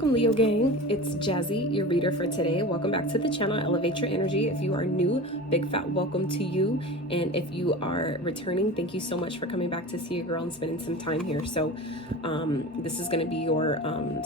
Welcome, Leo gang. It's Jazi, your reader for today. Welcome back to the channel, Elevate Your Energy. If you are new, big fat welcome to you. And if you are returning, thank you so much for coming back to see a girl and spending some time here. So this is going to be your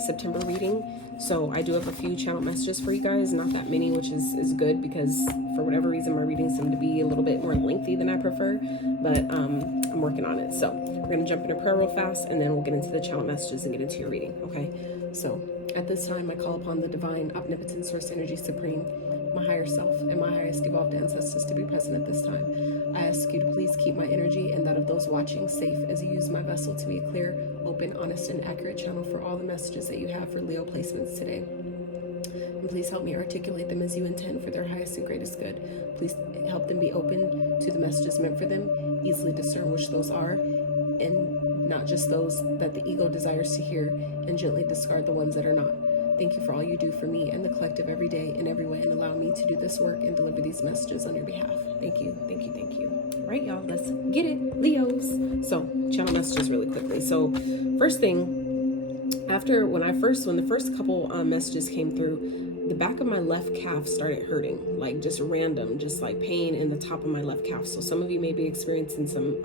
September reading. So I do have a few channel messages for you guys, not that many, which is good because for whatever reason, my readings seem to be a little bit more lengthy than I prefer, but I'm working on it. So we're going to jump into prayer real fast, and then we'll get into the channel messages and get into your reading, okay? So at this time, I call upon the divine, omnipotent source energy supreme, my higher self, and my highest evolved ancestors to be present at this time. I ask you to please keep my energy and that of those watching safe as you use my vessel to be a clear, open, honest, and accurate channel for all the messages that you have for Leo placements today. And please help me articulate them as you intend for their highest and greatest good. Please help them be open to the messages meant for them, easily discern which those are, and not just those that the ego desires to hear, and gently discard the ones that are not. Thank you for all you do for me and the collective every day in every way, and allow me to do this work and deliver these messages on your behalf. Thank you, thank you, thank you. All right, y'all, let's get it, Leos. So, channel messages really quickly. So, first thing, after when the first couple messages came through, the back of my left calf started hurting, like just random, just like pain in the top of my left calf. So some of you may be experiencing some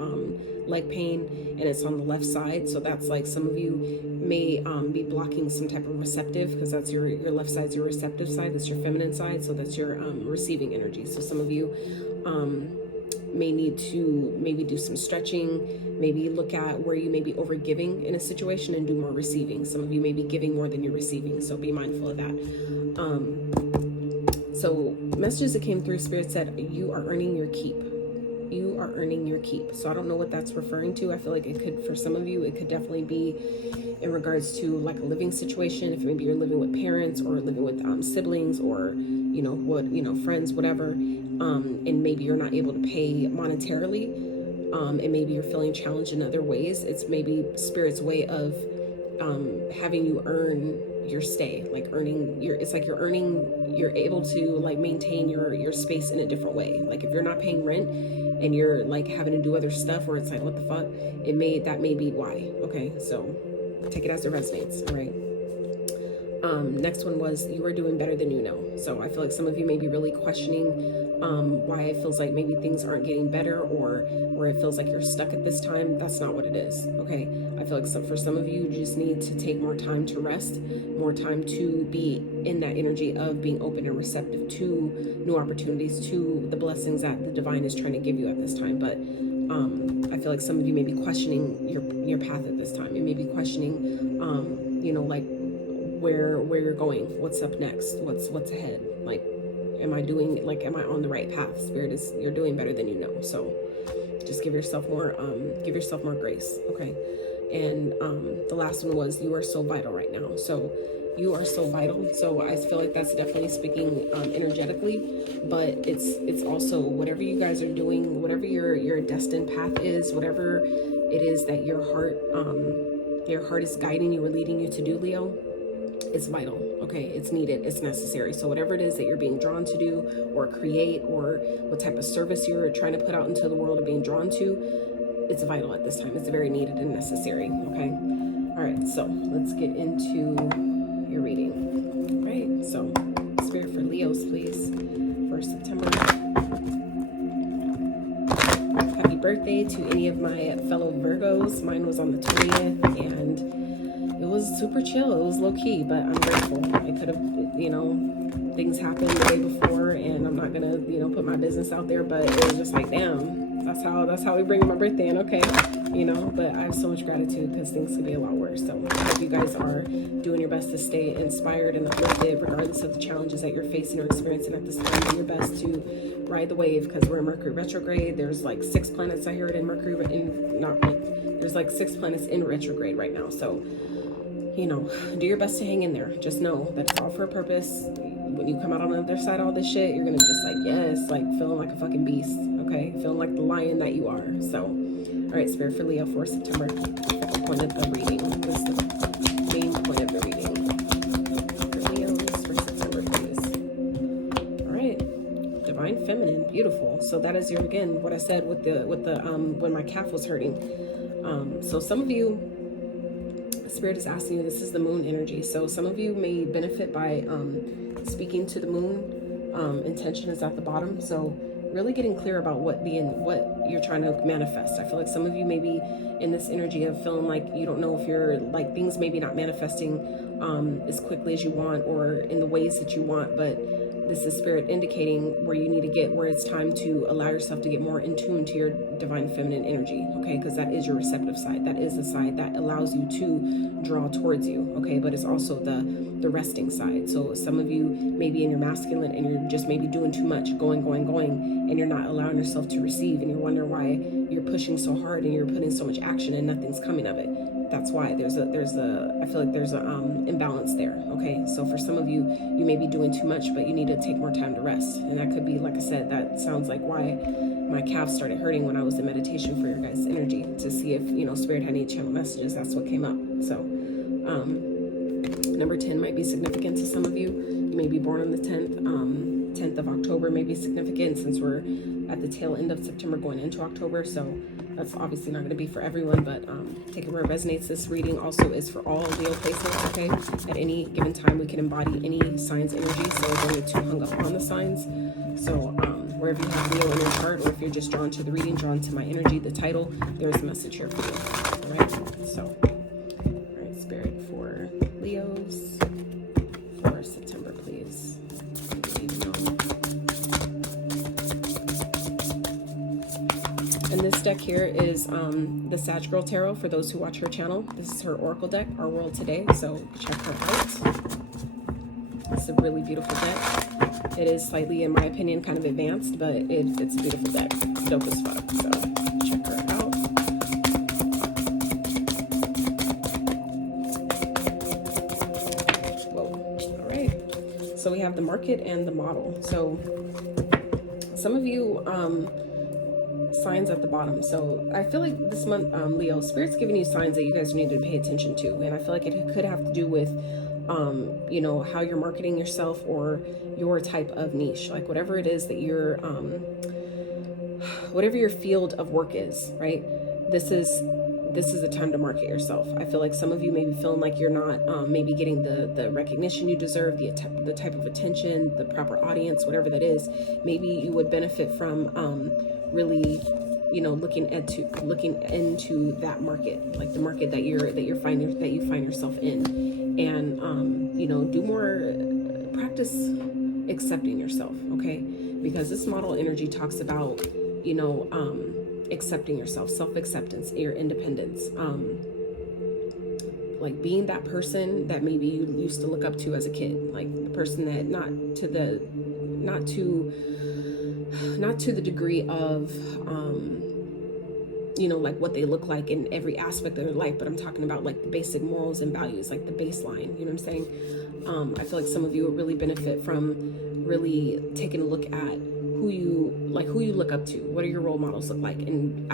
leg pain, and it's on the left side. So that's like some of you may be blocking some type of receptive, because that's your left side's your receptive side. That's your feminine side. So that's your receiving energy. So some of you may need to maybe do some stretching, maybe look at where you may be over giving in a situation and do more receiving. Some of you may be giving more than you're receiving, so be mindful of that. So messages that came through, Spirit said you are earning your keep. You are earning your keep. So I don't know what that's referring to. I feel like it could, for some of you, it could definitely be in regards to like a living situation. If maybe you're living with parents or living with siblings, or friends, whatever, and maybe you're not able to pay monetarily, and maybe you're feeling challenged in other ways. It's maybe Spirit's way of having you earn your stay, like earning your, it's like you're able to like maintain your space in a different way. Like if you're not paying rent and you're like having to do other stuff where it's like, what the fuck, that may be why. Okay, so take it as it resonates. All right. Next one was you are doing better than you know. So I feel like some of you may be really questioning why it feels like maybe things aren't getting better, or where it feels like you're stuck at this time. That's not what it is. Okay, I feel like for some of you, you just need to take more time to rest, more time to be in that energy of being open and receptive to new opportunities, to the blessings that the divine is trying to give you at this time. But I feel like some of you may be questioning your path at this time. You may be questioning like where you're going, what's up next, what's ahead, like am I on the right path? Spirit is, you're doing better than you know. So just give yourself more grace. Okay. And the last one was you are so vital right now. So you are so vital. So I feel like that's definitely speaking energetically, but it's also whatever you guys are doing, whatever your destined path is, whatever it is that your heart is guiding you or leading you to do, Leo. It's vital, okay? It's needed, it's necessary. So whatever it is that you're being drawn to do or create, or what type of service you're trying to put out into the world or being drawn to, it's vital at this time. It's very needed and necessary, okay? All right, so let's get into your reading. All right, so Spirit for Leos, please, for September. Happy birthday to any of my fellow Virgos. Mine was on the 20th, and it was super chill. It was low key, but I'm grateful. I could have, things happened the day before, and I'm not gonna, put my business out there, but it was just like, damn, that's how we bring in my birthday in, okay, but I have so much gratitude because things could be a lot worse. So I hope you guys are doing your best to stay inspired and uplifted, regardless of the challenges that you're facing or experiencing at this time. Do your best to ride the wave, because we're in Mercury retrograde. There's like 6 planets I heard in Mercury, there's like 6 planets in retrograde right now. So do your best to hang in there. Just know that it's all for a purpose. When you come out on the other side of all this shit, you're gonna just like, yes, like feeling like a fucking beast, okay? Feeling like the lion that you are. So, all right, Spirit for Leo for September. Point of the reading. This is the main point of the reading. For Leos for September, please. All right, Divine Feminine, beautiful. So that is again, what I said with the when my calf was hurting. So some of you Spirit is asking you, this is the moon energy. So some of you may benefit by speaking to the moon. Intention is at the bottom. So really getting clear about what you're trying to manifest. I feel like some of you may be in this energy of feeling like you don't know if you're like things maybe not manifesting as quickly as you want or in the ways that you want, but this is Spirit indicating where you need to get, where it's time to allow yourself to get more in tune to your divine feminine energy, okay? Because that is your receptive side. That is the side that allows you to draw towards you, okay? But it's also the resting side. So some of you may be in your masculine and you're just maybe doing too much, going, and you're not allowing yourself to receive, and you're wondering why you're pushing so hard and you're putting so much action and nothing's coming of it. That's why I feel like there's a imbalance there, okay? So for some of you, you may be doing too much, but you need to take more time to rest. And that could be, like I said, that sounds like why my calves started hurting when I was in meditation for your guys' energy, to see if, Spirit had any channel messages. That's what came up. So number 10 might be significant to some of you. You may be born on the 10th of October may be significant, since we're at the tail end of September going into October. So that's obviously not going to be for everyone, but take it where it resonates. This reading also is for all Leo placements, okay? At any given time, we can embody any sign's energy, so don't get too hung up on the signs. So wherever you have Leo in your chart, or if you're just drawn to the reading, drawn to my energy, the title, there's a message here for you, all right? So, all right, Spirit for Leos for September, please. And this deck here is the Sag Girl Tarot for those who watch her channel. This is her Oracle deck, Our World Today, so check her out. It's a really beautiful deck. It is slightly, in my opinion, kind of advanced, but it's a beautiful deck. It's dope as fuck, so check her out. Whoa, all right. So we have the market and the model. So some of you, signs at the bottom. So I feel like this month, Leo, Spirit's giving you signs that you guys need to pay attention to. And I feel like it could have to do with, how you're marketing yourself or your type of niche, like whatever it is that you're, whatever your field of work is, right? This is the time to market yourself. I feel like some of you may be feeling like you're not maybe getting the recognition you deserve, the type of attention, the proper audience, whatever that is. Maybe you would benefit from really, looking into that market, like the market that you find yourself in, and do more practice accepting yourself, okay? Because this model energy talks about accepting yourself, self-acceptance, your independence, like being that person that maybe you used to look up to as a kid, like the person that not to the degree of like what they look like in every aspect of their life, but I'm talking about like the basic morals and values, like the baseline, you know what I'm saying? I feel like some of you would really benefit from really taking a look at who you look up to. What do your role models look like, and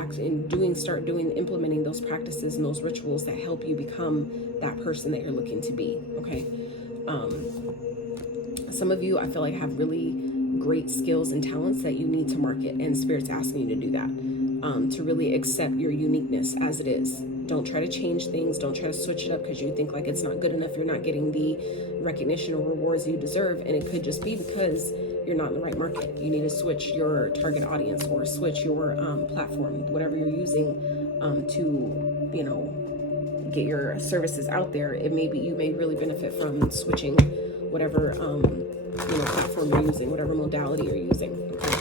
implementing those practices and those rituals that help you become that person that you're looking to be, okay? Some of you, I feel like, have really great skills and talents that you need to market, and Spirit's asking you to do that, to really accept your uniqueness as it is. Don't try to change things. Don't try to switch it up because you think like it's not good enough. You're not getting the recognition or rewards you deserve, and it could just be because you're not in the right market. You need to switch your target audience or switch your platform, whatever you're using to get your services out there. You may really benefit from switching whatever platform you're using, whatever modality you're using. Okay?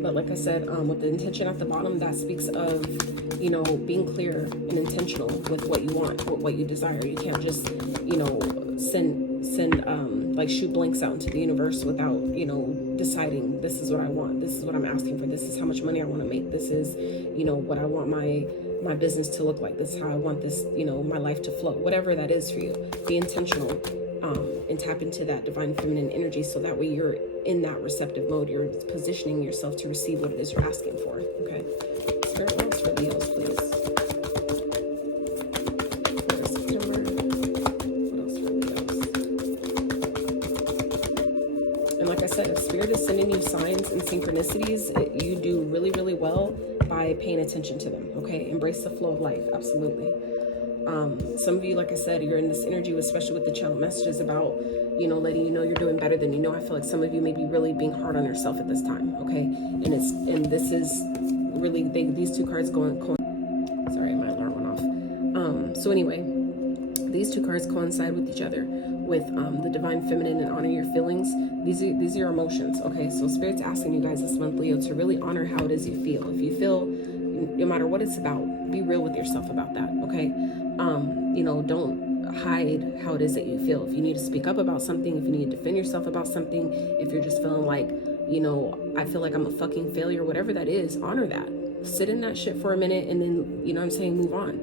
But like I said, with the intention at the bottom, that speaks of, being clear and intentional with what you want, what you desire. You can't just, shoot blanks out into the universe without, deciding this is what I want. This is what I'm asking for. This is how much money I want to make. This is, what I want my business to look like. This is how I want this, my life to flow. Whatever that is for you, be intentional. And tap into that divine feminine energy, so that way you're in that receptive mode. You're positioning yourself to receive what it is you're asking for. Okay. Spirit, what else for Leos, please? For September. What else for Leos? sending you signs and synchronicities. You do really, really well by paying attention to them, okay? Embrace the flow of life, absolutely. Some of you, like I said, you're in this energy, especially with the channel messages about, you know, letting you know you're doing better than you know. I feel like some of you may be really being hard on yourself at this time, okay? And this is really, these two cards sorry, my alarm went off. So anyway, these two cards coincide with each other, with the divine feminine and honor your feelings. These are your emotions, okay? So Spirit's asking you guys this month, Leo, to really honor how it is you feel. If you feel, no matter what it's about, be real with yourself about that, okay? You know, don't hide how it is that you feel. If you need to speak up about something, if you need to defend yourself about something, if you're just feeling like, you know, I feel like I'm a fucking failure, whatever that is, honor that. Sit in that shit for a minute and then, you know what I'm saying, move on.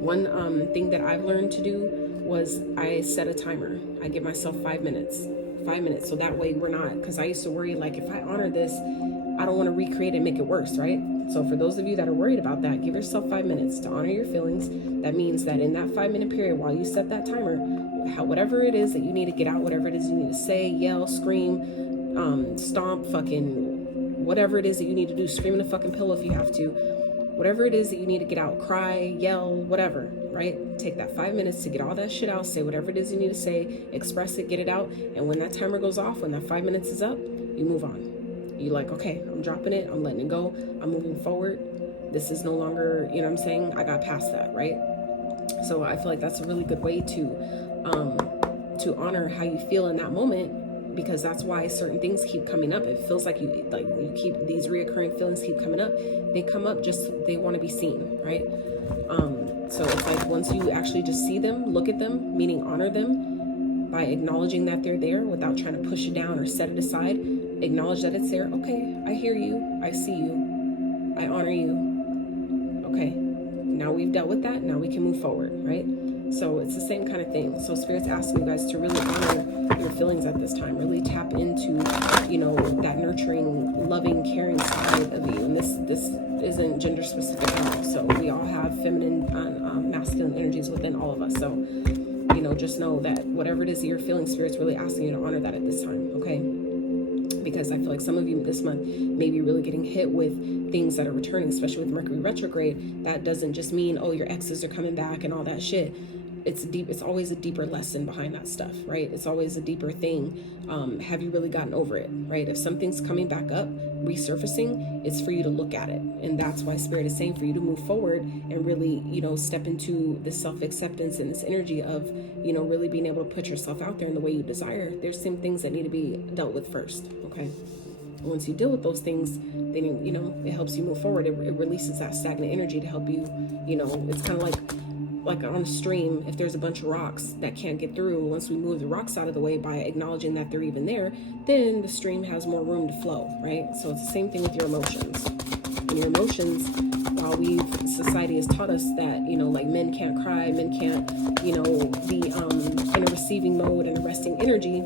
One thing that I've learned to do was I set a timer. I give myself 5 minutes. 5 minutes, so that way we're not, because I used to worry, like, if I honor this, I don't want to recreate it and make it worse, right? So for those of you that are worried about that, give yourself 5 minutes to honor your feelings. That means that in that 5 minute period, while you set that timer, whatever it is that you need to get out, whatever it is you need to say, yell, scream, stomp, fucking whatever it is that you need to do, scream in a fucking pillow if you have to, whatever it is that you need to get out, cry, yell, whatever, right? Take that 5 minutes to get all that shit out, say whatever it is you need to say, express it, get it out. And when that timer goes off, when that 5 minutes is up, you move on. You're like, okay, I'm dropping it, I'm letting it go, I'm moving forward. This is no longer, you know what I'm saying? I got past that, right? So I feel like that's a really good way to honor how you feel in that moment, because that's why certain things keep coming up. It feels like you keep these reoccurring feelings keep coming up. They come up just, they want to be seen, right? So it's like once you actually just see them, look at them, meaning honor them by acknowledging that they're there without trying to push it down or set it aside. Acknowledge that it's there. Okay, I hear you, I see you, I honor you. Okay, now we've dealt with that, now we can move forward, right? So it's the same kind of thing. So Spirit's asking you guys to really honor your feelings at this time. Really tap into, you know, that nurturing, loving, caring side of you. And this isn't gender specific at all. So we all have feminine and masculine energies within all of us. So, you know, just know that whatever it is that you're feeling, Spirit's really asking you to honor that at this time, okay? Because I feel like some of you this month may be really getting hit with things that are returning, especially with Mercury retrograde. That doesn't just mean, oh, your exes are coming back and all that shit. It's always a deeper lesson behind that stuff, right? It's always a deeper thing. Have you really gotten over it, right? If something's coming back up, resurfacing, it's for you to look at it. And that's why Spirit is saying for you to move forward and really, you know, step into this self-acceptance and this energy of, you know, really being able to put yourself out there in the way you desire. There's some things that need to be dealt with first, okay? Once you deal with those things, then, you know, it helps you move forward. It releases that stagnant energy to help you, you know, it's kind of like on a stream, if there's a bunch of rocks that can't get through, once we move the rocks out of the way by acknowledging that they're even there, then the stream has more room to flow, right? So it's the same thing with your emotions. And your emotions, while society has taught us that, you know, like men can't cry, men can't, you know, be in a receiving mode and a resting energy,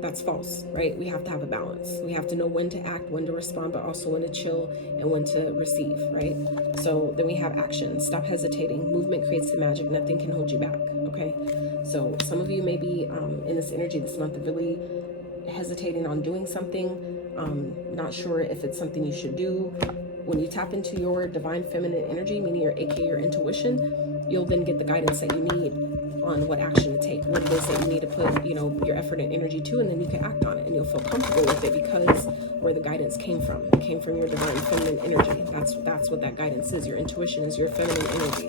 that's false, right? We have to have a balance. We have to know when to act, when to respond, but also when to chill and when to receive, right? So then we have action. Stop hesitating. Movement creates the magic. Nothing can hold you back, okay? So some of you may be in this energy this month of really hesitating on doing something, not sure if it's something you should do. When you tap into your divine feminine energy, meaning your aka your intuition, you'll then get the guidance that you need on what action to take, what it is that you need to put, you know, your effort and energy to, and then you can act on it and you'll feel comfortable with it because where the guidance came from. It came from your divine feminine energy. That's what that guidance is. Your intuition is your feminine energy.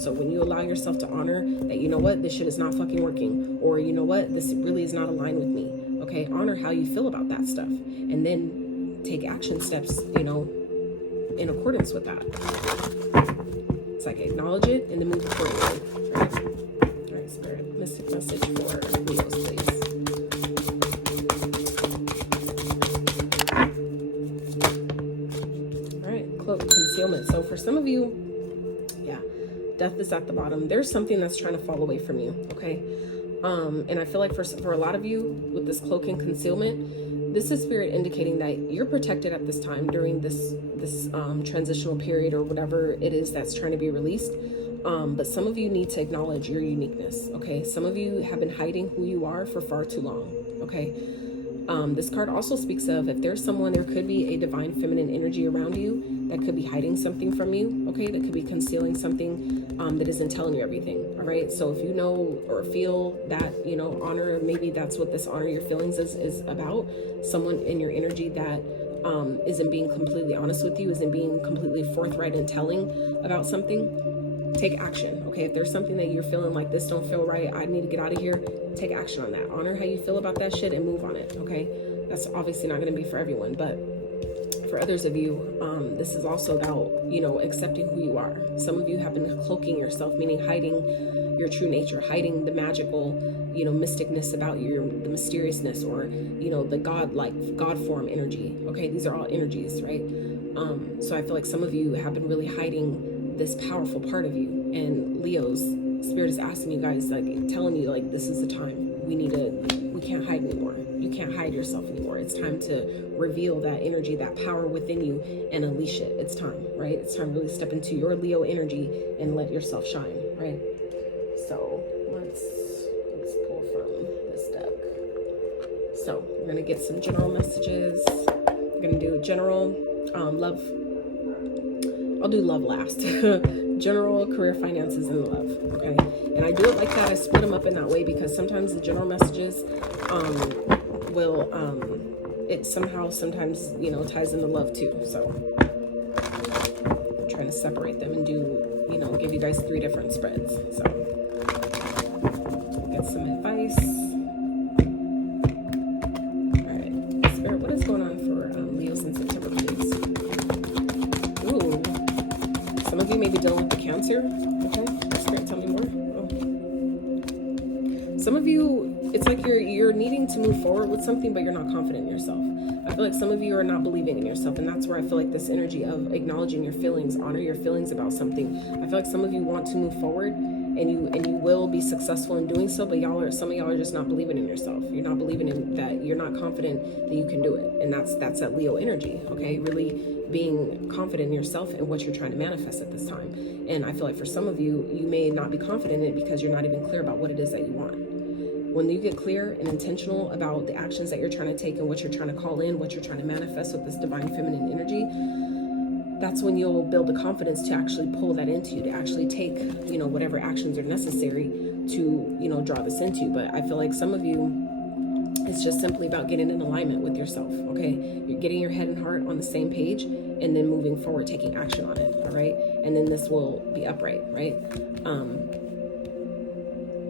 So when you allow yourself to honor that, you know what, this shit is not fucking working, or you know what, this really is not aligned with me, okay? Honor how you feel about that stuff and then take action steps, you know, in accordance with that. It's like acknowledge it and then move accordingly, right? All right, Spirit, mystic message for Leos, please. All right, cloak, concealment. So for some of you, yeah, death is at the bottom. There's something that's trying to fall away from you, okay? And I feel like for a lot of you with this cloak and concealment, this is Spirit indicating that you're protected at this time during this transitional period or whatever it is that's trying to be released. But some of you need to acknowledge your uniqueness, okay? Some of you have been hiding who you are for far too long, okay? This card also speaks of, if there's someone, there could be a divine feminine energy around you that could be hiding something from you, okay? That could be concealing something that isn't telling you everything, all right? So if you know or feel that, you know, honor, maybe that's what this honor your feelings is about, someone in your energy that isn't being completely honest with you, isn't being completely forthright and telling about something, take action, okay? If there's something that you're feeling like, this don't feel right, I need to get out of here, take action on that. Honor how you feel about that shit and move on it, okay? That's obviously not going to be for everyone, but for others of you, this is also about, you know, accepting who you are. Some of you have been cloaking yourself, meaning hiding your true nature, hiding the magical, you know, mysticness about you, the mysteriousness, or, you know, the God form energy, okay? These are all energies, right? So I feel like some of you have been really hiding this powerful part of you, and Leo's spirit is asking you guys, like, telling you, like, this is the time. We can't hide anymore. You can't hide yourself anymore. It's time to reveal that energy, that power within you, and unleash it. It's time, right? It's time to really step into your Leo energy and let yourself shine, right? So let's pull from this deck. So we're gonna get some general messages. We're gonna do general love. I'll do love last. General, career, finances, and love, okay? And I do it like that. I split them up in that way because sometimes the general messages will, it sometimes, you know, ties into love too. So I'm trying to separate them and do, you know, give you guys 3 different spreads. So get some advice. All right, Spirit, what is going on for Leos in September, please? Ooh. Some of you may be dealing with the Cancer, okay? Spirit, tell me more. Oh. Some of you, it's like you're needing to move forward with something, but you're not confident in yourself. I feel like some of you are not believing in yourself, and that's where I feel like this energy of acknowledging your feelings, honor your feelings about something. I feel like some of you want to move forward, and you will be successful in doing so, but some of y'all are just not believing in yourself. You're not believing in that. You're not confident that you can do it, and that's that Leo energy, okay? Really being confident in yourself and what you're trying to manifest at this time. And I feel like for some of you, you may not be confident in it because you're not even clear about what it is that you want. When you get clear and intentional about the actions that you're trying to take and what you're trying to call in, what you're trying to manifest with this divine feminine energy, that's when you'll build the confidence to actually pull that into you, to actually take, you know, whatever actions are necessary to, you know, draw this into you. But I feel like some of you, it's just simply about getting in alignment with yourself, okay? You're getting your head and heart on the same page and then moving forward, taking action on it, all right? And then this will be upright, right?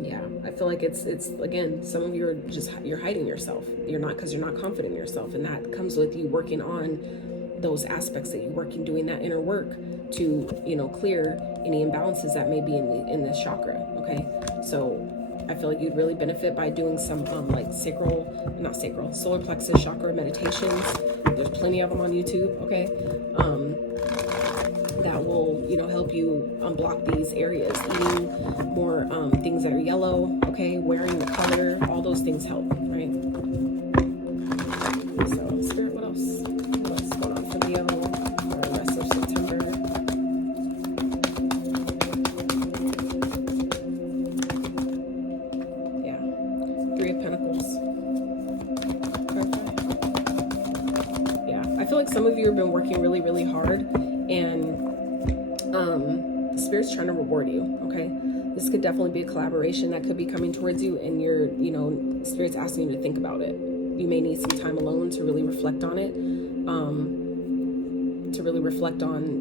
Yeah, I feel like it's again, some of you you're hiding yourself. You're not, because you're not confident in yourself, and that comes with you working on those aspects that you're working, doing that inner work to, you know, clear any imbalances that may be in this chakra, okay? So I feel like you'd really benefit by doing some like solar plexus chakra meditations. There's plenty of them on YouTube, okay? That will, you know, help you unblock these areas. Eating more things that are yellow, okay? Wearing the color, all those things help, right? So, Spirit, what else? What's going on for Leo for the rest of September? Yeah, 3 of Pentacles. Okay. Yeah, I feel like some of you have been working really, really hard, and the Spirit's trying to reward you, okay? This could definitely be a collaboration that could be coming towards you, and you know, Spirit's asking you to think about it. You may need some time alone to really reflect on it,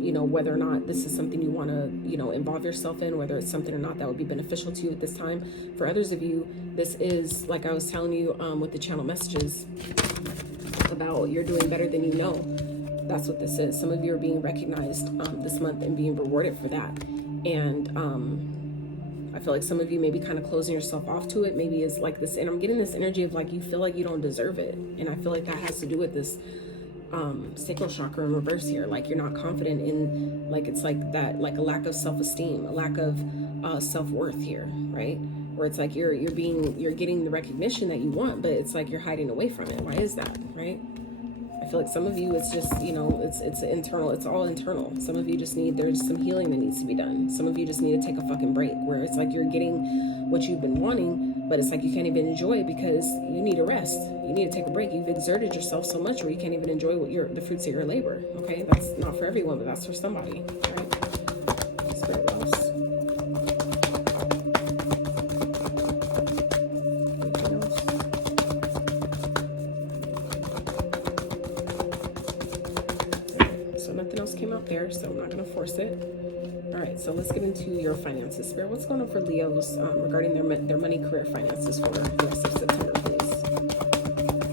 you know, whether or not this is something you want to, you know, involve yourself in, whether it's something or not that would be beneficial to you at this time. For others of you, this is, like I was telling you with the channel messages about, you're doing better than you know. That's what this is. Some of you are being recognized this month and being rewarded for that. And I feel like some of you may be kind of closing yourself off to it. Maybe it's like this, and I'm getting this energy of like you feel like you don't deserve it. And I feel like that has to do with this sacral chakra in reverse here. Like you're not confident in, like it's like that, like a lack of self-esteem, a lack of self-worth here, right? Where it's like you're getting the recognition that you want, but it's like you're hiding away from it. Why is that, right? I feel like some of you, it's just, you know, it's internal. It's all internal. Some of you just there's some healing that needs to be done. Some of you just need to take a fucking break, where it's like you're getting what you've been wanting, but it's like you can't even enjoy it because you need a rest. You need to take a break. You've exerted yourself so much where you can't even enjoy the fruits of your labor. Okay, that's not for everyone, but that's for somebody. All right. Spirit Wells. Came out there, so I'm not going to force it. All right, so let's get into your finances. Spirit, what's going on for Leos regarding their money, career, finances for the rest of September, please?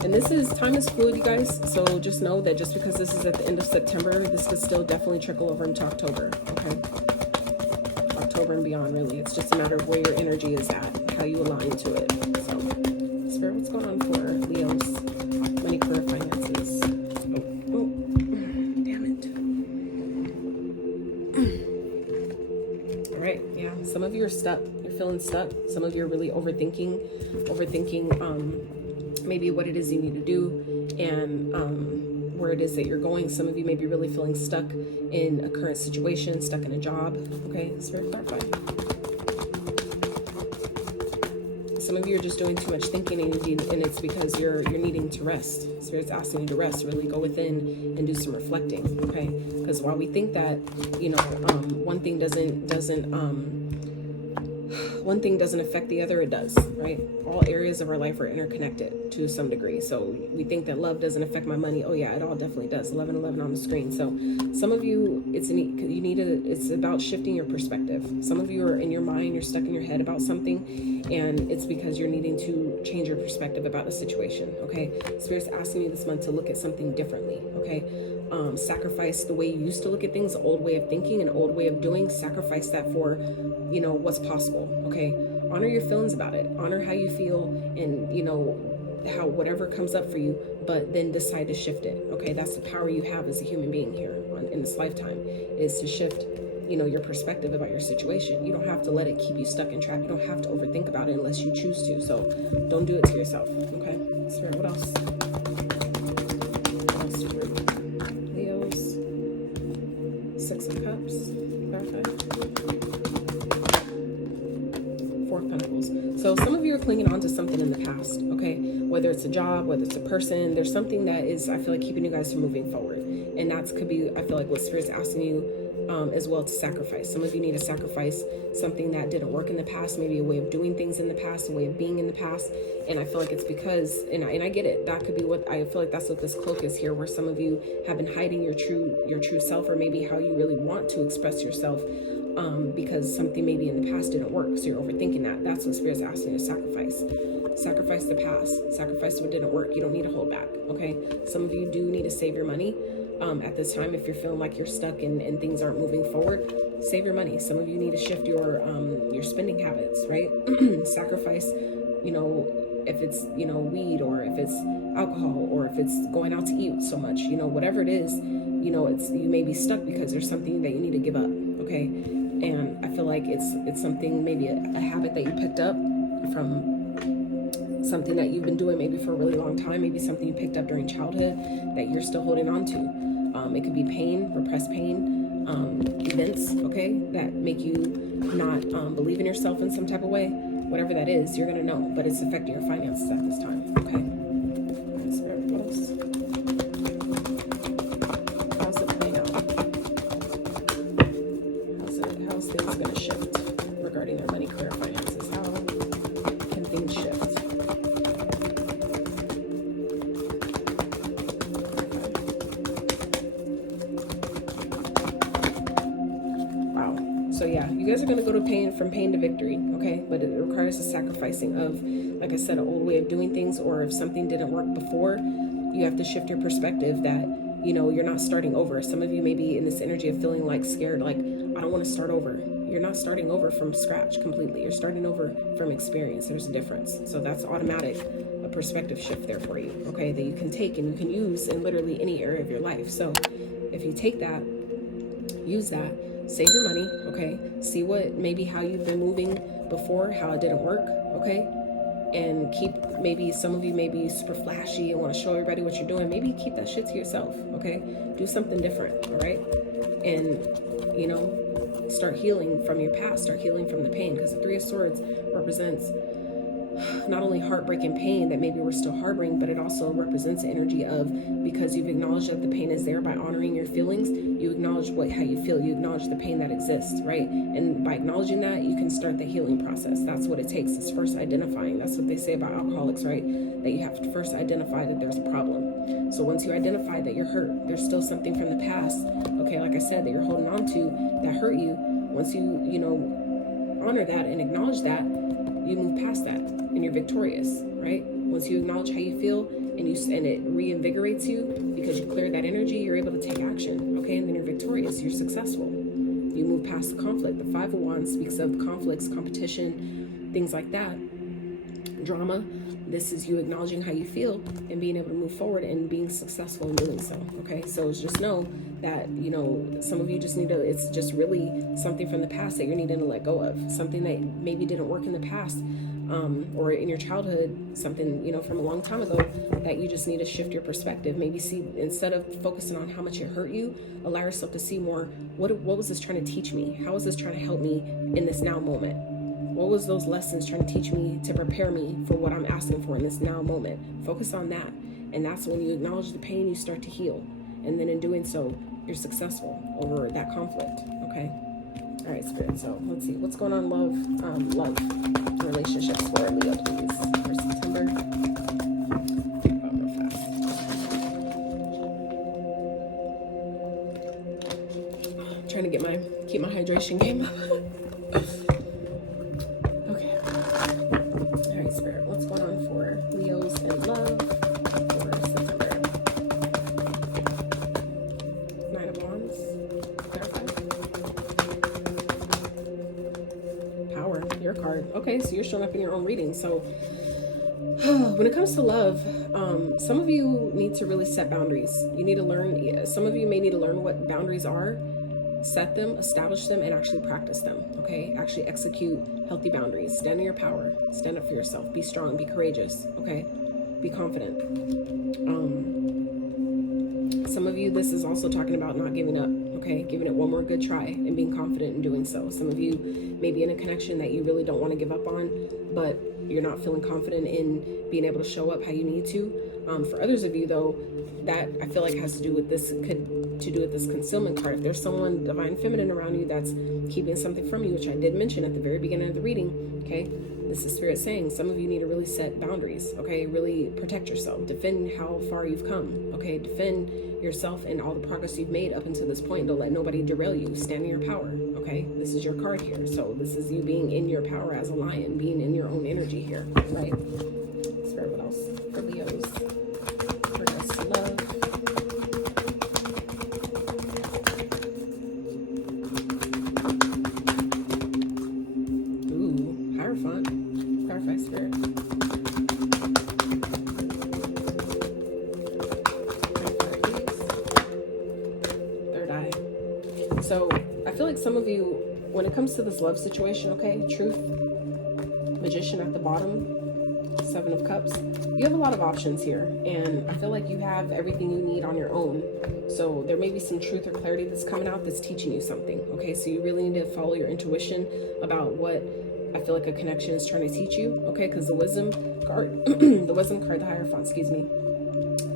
And time is fluid, you guys, so just know that just because this is at the end of September, this could still definitely trickle over into October, okay? October and beyond, really. It's just a matter of where your energy is at, how you align to it. So, Spirit, what's going on for Leos, money, career, finances? Some of you are stuck. You're feeling stuck. Some of you are really overthinking maybe what it is you need to do and where it is that you're going. Some of you may be really feeling stuck in a current situation, stuck in a job. Okay, Spirit, clarify. Some of you are just doing too much thinking and it's because you're needing to rest. Spirit's asking you to rest, really go within and do some reflecting, okay? Because while we think that, you know, one thing doesn't affect the other, it does, right? All areas of our life are interconnected to some degree. So we think that love doesn't affect my money. Oh yeah, it all definitely does. 1111 on the screen. So some of you, it's about shifting your perspective. Some of you are in your mind, you're stuck in your head about something, and it's because you're needing to change your perspective about a situation, okay? Spirit's asking you this month to look at something differently, okay? Sacrifice the way you used to look at things, the old way of thinking, an old way of doing. Sacrifice that for, you know, what's possible, okay? Honor your feelings about it. Honor how you feel and, you know, how whatever comes up for you, but then decide to shift it, okay? That's the power you have as a human being here in this lifetime, is to shift, you know, your perspective about your situation. You don't have to let it keep you stuck in trap. You don't have to overthink about it unless you choose to. So don't do it to yourself, okay? Spirit, what else? Leos, 6 of Cups, clarify. 4 of Pentacles. So some of you are clinging on to something in the past, okay? Whether it's a job, whether it's a person, there's something that is, I feel like, keeping you guys from moving forward. And that could be, I feel like, what Spirit's asking you as well to sacrifice. Some of you need to sacrifice something that didn't work in the past, maybe a way of doing things in the past, a way of being in the past. And I feel like it's because, and I get it, that could be what, I feel like that's what this cloak is here, where some of you have been hiding your true self, or maybe how you really want to express yourself, because something maybe in the past didn't work, so you're overthinking that. That's what Spirit's asking you to sacrifice. Sacrifice the past. Sacrifice what didn't work. You don't need to hold back, okay? Some of you do need to save your money. At this time, if you're feeling like you're stuck and things aren't moving forward, save your money. Some of you need to shift your spending habits, right? Sacrifice, you know, if it's, you know, weed, or if it's alcohol, or if it's going out to eat so much, you know, whatever it is, you know, you may be stuck because there's something that you need to give up, okay? And I feel like it's something, maybe a habit that you picked up from something that you've been doing maybe for a really long time, maybe something you picked up during childhood that you're still holding on to. It could be pain, repressed pain, events, okay, that make you not believe in yourself in some type of way. Whatever that is, you're going to know, but it's affecting your finances at this time, okay? Spirit, what else? How's it playing out? How's things going to shift regarding their money, career, finances? How can things shift? So yeah, you guys are going to go from pain to victory, okay? But it requires a sacrificing of, like I said, an old way of doing things, or if something didn't work before, you have to shift your perspective that, you know, you're not starting over. Some of you may be in this energy of feeling like scared, like, I don't want to start over. You're not starting over from scratch completely. You're starting over from experience. There's a difference. So that's automatic, a perspective shift there for you, okay? That you can take and you can use in literally any area of your life. So if you take that, use that, save your money, okay? See what, maybe how you've been moving before, how it didn't work, okay? and keep, maybe some of you may be super flashy and want to show everybody what you're doing. Maybe keep that shit to yourself, okay? Do something different, all right? And, you know, start healing from your past, start healing from the pain, because the Three of Swords represents not only heartbreak and pain that maybe we're still harboring, but it also represents the energy of, because you've acknowledged that the pain is there by honoring your feelings, you acknowledge how you feel, you acknowledge the pain that exists, right? And by acknowledging that, you can start the healing process. That's what it takes, is first identifying. That's what they say about alcoholics, right? That you have to first identify that there's a problem. So once you identify that you're hurt, there's still something from the past, okay, like I said, that you're holding on to that hurt you. Once you know, honor that and acknowledge that, you move past that and you're victorious, right? Once you acknowledge how you feel and it reinvigorates you because you clear that energy, you're able to take action, okay? And then you're victorious, you're successful. You move past the conflict. The Five of Wands speaks of conflicts, competition, things like that, drama. This is you acknowledging how you feel and being able to move forward and being successful in doing so, okay? So just know that, you know, some of you just need to, it's just really something from the past that you're needing to let go of, something that maybe didn't work in the past, or in your childhood, something, you know, from a long time ago, that you just need to shift your perspective. Maybe see, instead of focusing on how much it hurt you, allow yourself to see more, what was this trying to teach me? How is this trying to help me in this now moment? What was those lessons trying to teach me to prepare me for what I'm asking for in this now moment? Focus on that. And that's when you acknowledge the pain, you start to heal. And then in doing so, you're successful over that conflict, okay? All right, Spirit, so let's see. What's going on, love relationships for Leo, please, for September? Real fast. I'm trying to keep my hydration game up. Spirit, what's going on for Leos and love for September? Nine of Wands. Clarify. Power, your card. Okay, so you're showing up in your own reading. So when it comes to love, some of you need to really set boundaries. You need to learn, some of you may need to learn what boundaries are, set them, establish them, and actually practice them, okay? Actually execute healthy boundaries. Stand in your power. Stand up for yourself. Be strong. Be courageous, okay? Be confident. Some of you, this is also talking about not giving up, okay? Giving it one more good try and being confident in doing so. Some of you may be in a connection that you really don't want to give up on, but you're not feeling confident in being able to show up how you need to. For others of you, though, that I feel like has to do with this, to do with this concealment card. If there's someone divine feminine around you that's keeping something from you, which I did mention at the very beginning of the reading, okay? This is Spirit saying some of you need to really set boundaries, okay? Really protect yourself. Defend how far you've come, okay? Defend yourself and all the progress you've made up until this point. Don't let nobody derail you. Stand in your power, okay? This is your card here. So this is you being in your power as a lion, being in your own energy here, right? Spirit, what else? For Leos. For us, love. Ooh, Hierophant. Clarify, Spirit. Third eye. So I feel like some of you, when it comes to this love situation, okay, Truth, Magician at the bottom, Seven of Cups, you have a lot of options here, and I feel like you have everything you need on your own. So there may be some truth or clarity that's coming out that's teaching you something, okay? So you really need to follow your intuition about what I feel like a connection is trying to teach you, okay? Because the Wisdom card, the Wisdom card, the Hierophant, excuse me,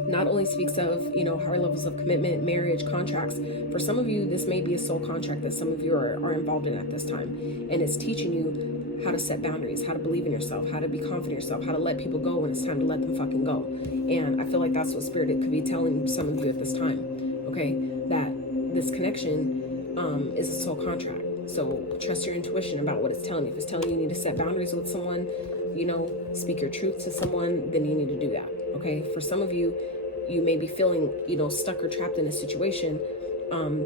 not only speaks of, you know, higher levels of commitment, marriage, contracts. For some of you, this may be a soul contract that some of you are involved in at this time, and it's teaching you how to set boundaries, how to believe in yourself, how to be confident in yourself, how to let people go when it's time to let them fucking go. And I feel like that's what Spirit could be telling some of you at this time, okay? That this connection is a soul contract. So trust your intuition about what it's telling you. If it's telling you need to set boundaries with someone, you know, speak your truth to someone, then you need to do that, okay? For some of you, you may be feeling, you know, stuck or trapped in a situation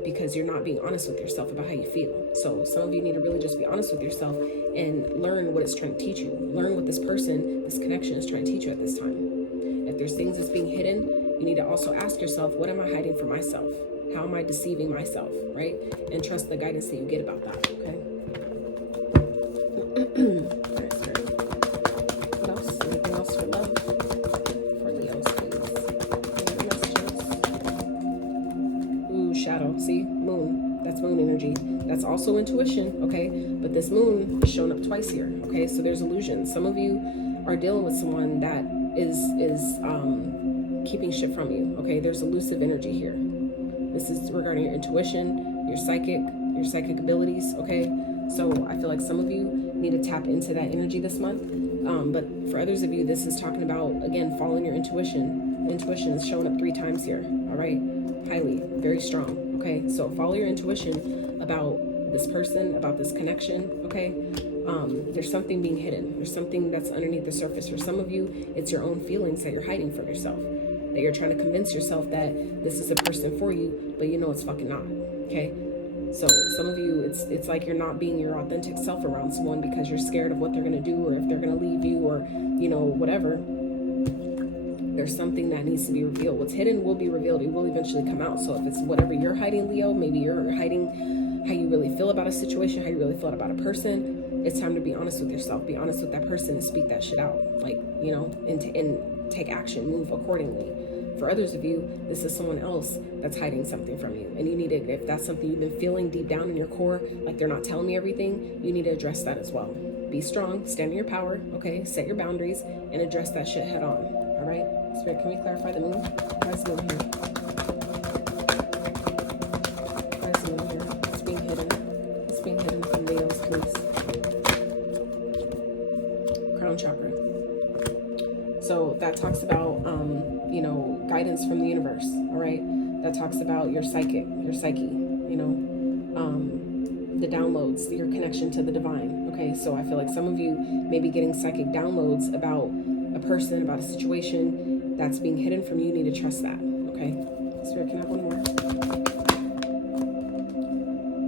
because you're not being honest with yourself about how you feel. So some of you need to really just be honest with yourself and learn what it's trying to teach you. Learn what this person, this connection is trying to teach you at this time. If there's things that's being hidden, you need to also ask yourself, what am I hiding from myself? How am I deceiving myself, right? And trust the guidance that you get about that, okay? All right, Spirit. What else? moon energy. That's also intuition, okay? But this moon is showing up twice here, okay? So there's illusions. Some of you are dealing with someone that is keeping shit from you, okay? There's elusive energy here. This is regarding your intuition, your psychic abilities, okay? So I feel like some of you need to tap into that energy this month. But for others of you, this is talking about, again, following your intuition. Intuition is showing up 3 times here, all right? Highly, very strong, okay? So follow your intuition about this person, about this connection, okay? There's something being hidden. There's something that's underneath the surface. For some of you, it's your own feelings that you're hiding from yourself, that you're trying to convince yourself that this is a person for you, but you know it's fucking not, okay? So some of you, it's like you're not being your authentic self around someone because you're scared of what they're going to do, or if they're going to leave you, or, you know, whatever. There's something that needs to be revealed. What's hidden will be revealed. It will eventually come out. So if it's whatever you're hiding, Leo, maybe you're hiding how you really feel about a situation, how you really feel about a person, it's time to be honest with yourself. Be honest with that person and speak that shit out. Like, you know, and take action, move accordingly. For others of you, this is someone else that's hiding something from you. And you need to, if that's something you've been feeling deep down in your core, like they're not telling me everything, you need to address that as well. Be strong, stand in your power, okay? Set your boundaries and address that shit head on, all right? Spirit, can we clarify the moon? Why is the moon here? Why is the moon here? It's being hidden. It's being hidden from Leo's, please. Crown chakra. So that talks about, you know, guidance from the universe, all right? That talks about your psyche, you know, the downloads, your connection to the divine, okay? So I feel like some of you may be getting psychic downloads about a person, about a situation that's being hidden from you. You need to trust that, okay? Spirit, can I have one more?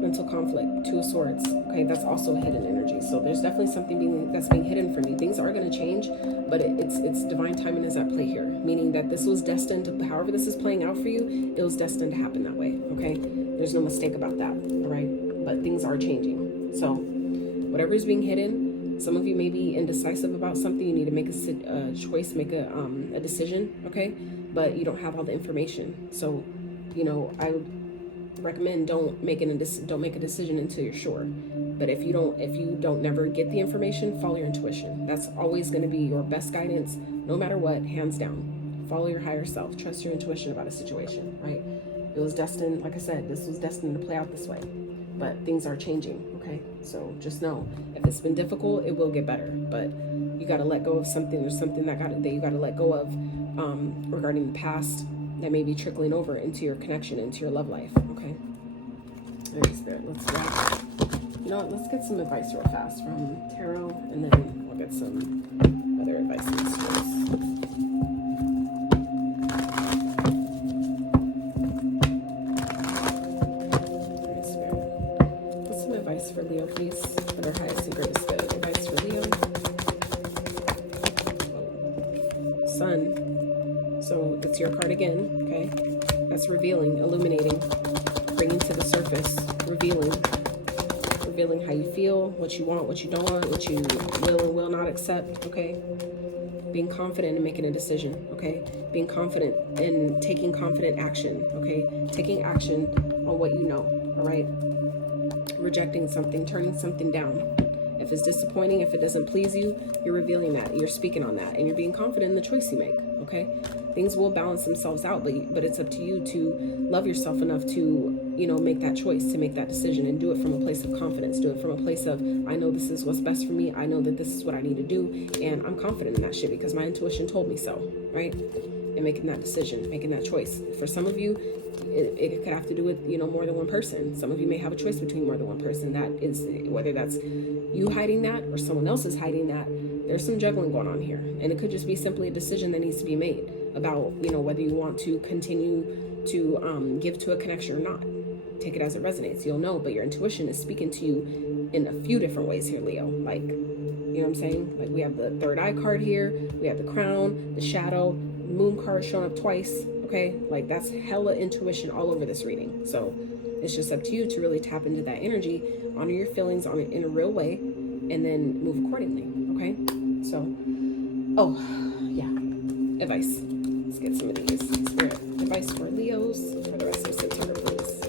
Mental conflict, 2 of Swords, okay? That's also a hidden energy. So there's definitely something that's being hidden from you. Things are going to change, but it's divine timing is at play here, meaning that this was destined to, however this is playing out for you, it was destined to happen that way, okay? There's no mistake about that, all right? But things are changing. So whatever is being hidden, some of you may be indecisive about something. You need to make a choice, make a decision, okay? But you don't have all the information. So, you know, I would recommend don't make a decision until you're sure. But if you don't never get the information, follow your intuition. That's always going to be your best guidance, no matter what, hands down. Follow your higher self. Trust your intuition about a situation, right? It was destined, like I said, this was destined to play out this way. But things are changing, okay? So just know, if it's been difficult, it will get better. But you got to let go of something. There's something that you got to let go of regarding the past that may be trickling over into your connection, into your love life, okay? All right, Spirit, let's grab, you know what, let's get some advice real fast from tarot, and then we'll get some other advice in this space. For Leo, please, for their highest and greatest good. Advice for Leo. Sun. So it's your card again, okay? That's revealing, illuminating, bringing to the surface, revealing how you feel, what you want, what you don't want, what you will and will not accept, okay? Being confident in making a decision, okay? Being confident in taking confident action, okay? Taking action on what you know, all right? Rejecting something, turning something down. If it's disappointing, if it doesn't please you, you're revealing that, you're speaking on that, and you're being confident in the choice you make, okay? Things will balance themselves out, but it's up to you to love yourself enough to, you know, make that choice, to make that decision, and do it from a place of confidence. Do it from a place of, I know this is what's best for me. I know that this is what I need to do, and I'm confident in that shit because my intuition told me so, right? And making that decision, making that choice. For some of you, it could have to do with, you know, more than one person. Some of you may have a choice between more than one person. That is, whether that's you hiding that or someone else is hiding that, there's some juggling going on here. And it could just be simply a decision that needs to be made about, you know, whether you want to continue to give to a connection or not. Take it as it resonates. You'll know, but your intuition is speaking to you in a few different ways here, Leo. Like, you know what I'm saying? Like, we have the third eye card here. We have the crown, the shadow, moon card showing up twice. Okay, like that's hella intuition all over this reading. So it's just up to you to really tap into that energy, honor your feelings on it in a real way, and then move accordingly. Okay, so, oh yeah, advice. Let's get some of these. Spirit, advice for Leos for the rest of September, please.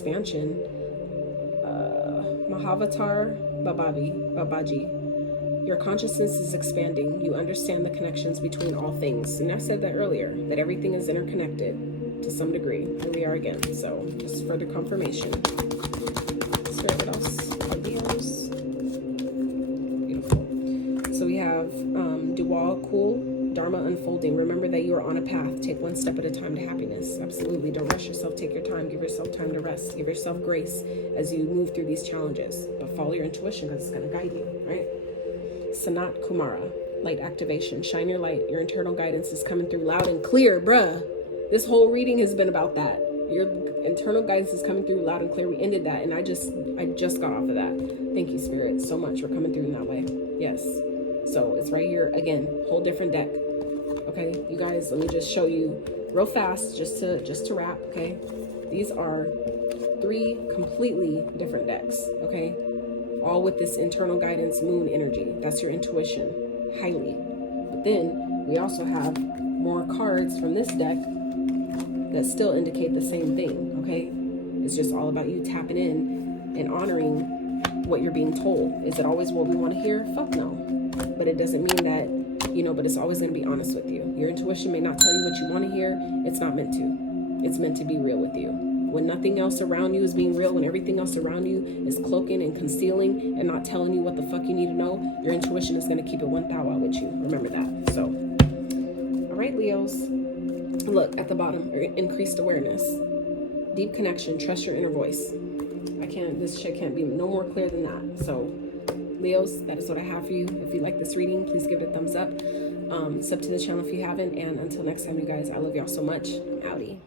expansion. Mahavatar Babaji. Your consciousness is expanding. You understand the connections between all things. And I said that earlier, that everything is interconnected to some degree. Here we are again. So just further confirmation. Spirit, what else? Leos. Beautiful. So we have Dual, cool, Dharma unfolding. Remember that you are on a path. Take one step at a time to happiness. Absolutely. Don't rush yourself. Take your time. Give yourself time to rest. Give yourself grace as you move through these challenges. But follow your intuition because it's going to guide you, right? Sanat Kumara, light activation. Shine your light. Your internal guidance is coming through loud and clear, bruh. This whole reading has been about that. Your internal guidance is coming through loud and clear. We ended that, and I just got off of that. Thank you, Spirit, so much for coming through in that way. Yes. So it's right here again. Whole different deck. Okay, you guys. Let me just show you real fast, just to wrap. Okay, these are 3 completely different decks. Okay. All with this internal guidance, moon energy. That's your intuition, highly. But then we also have more cards from this deck that still indicate the same thing, okay? It's just all about you tapping in and honoring what you're being told. Is it always what we want to hear? Fuck no. But it doesn't mean that, but it's always going to be honest with you. Your intuition may not tell you what you want to hear. It's not meant to. It's meant to be real with you. When nothing else around you is being real, when everything else around you is cloaking and concealing and not telling you what the fuck you need to know, your intuition is going to keep it 1,000 with you. Remember that. So, all right, Leos. Look at the bottom. Increased awareness. Deep connection. Trust your inner voice. This shit can't be no more clear than that. So, Leos, that is what I have for you. If you like this reading, please give it a thumbs up. Sub to the channel if you haven't. And until next time, you guys, I love y'all so much. Howdy.